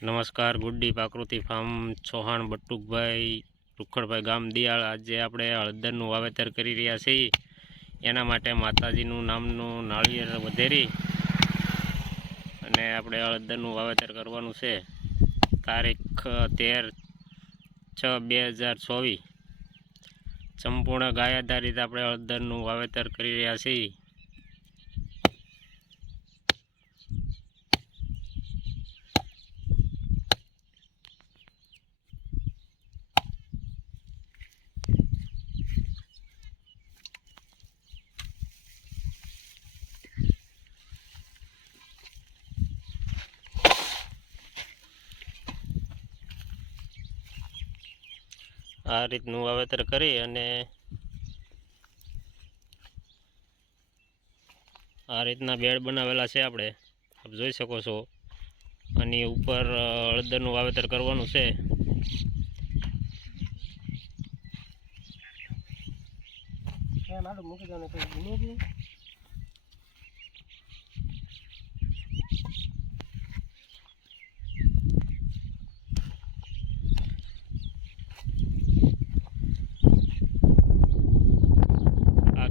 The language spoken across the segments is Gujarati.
નમસ્કાર, ગુડ્ડી પ્રાકૃતિ ફાર્મ ચૌહાણ બટુકભાઈ રૂખડભાઈ ગામ દિયાળ. આજે આપણે હળદરનું વાવેતર કરી રહ્યા છીએ. એના માટે માતાજીનું નામનું નાળિયેર વધેરી અને આપણે હળદરનું વાવેતર કરવાનું છે. તારીખ 13/6/2024 સંપૂર્ણ ગાય આધારિત આપણે હળદરનું વાવેતર કરી રહ્યા છીએ. આ રીતનું વાવેતર કરી અને આ રીતના બેડ બનાવેલા છે. આપણે આપ જોઈ શકો છો. આની ઉપર હળદરનું વાવેતર કરવાનું છે.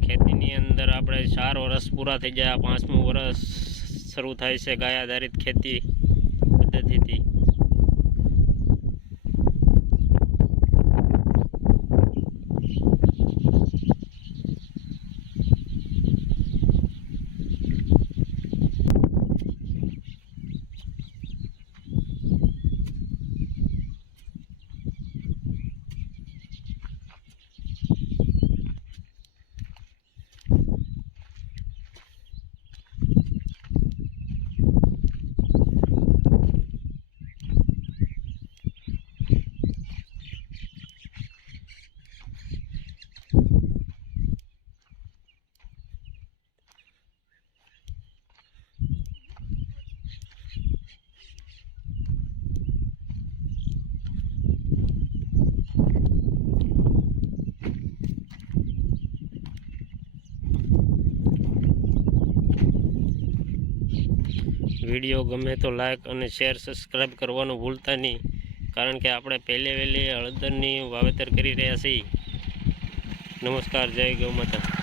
ખેતીની અંદર આપણે 4 વર્ષ પૂરા થઈ જાય, 5મું વર્ષ શરૂ થાય છે ગાય આધારિત ખેતી પદ્ધતિથી. વિડીયો ગમે તો લાઈક અને શેર સબસ્ક્રાઈબ કરવાનું ભૂલતા નહીં, કારણ કે આપણે પહેલે વહેલી હળદરની વાવેતર કરી રહ્યા છીએ. નમસ્કાર, જય ગૌ માતા.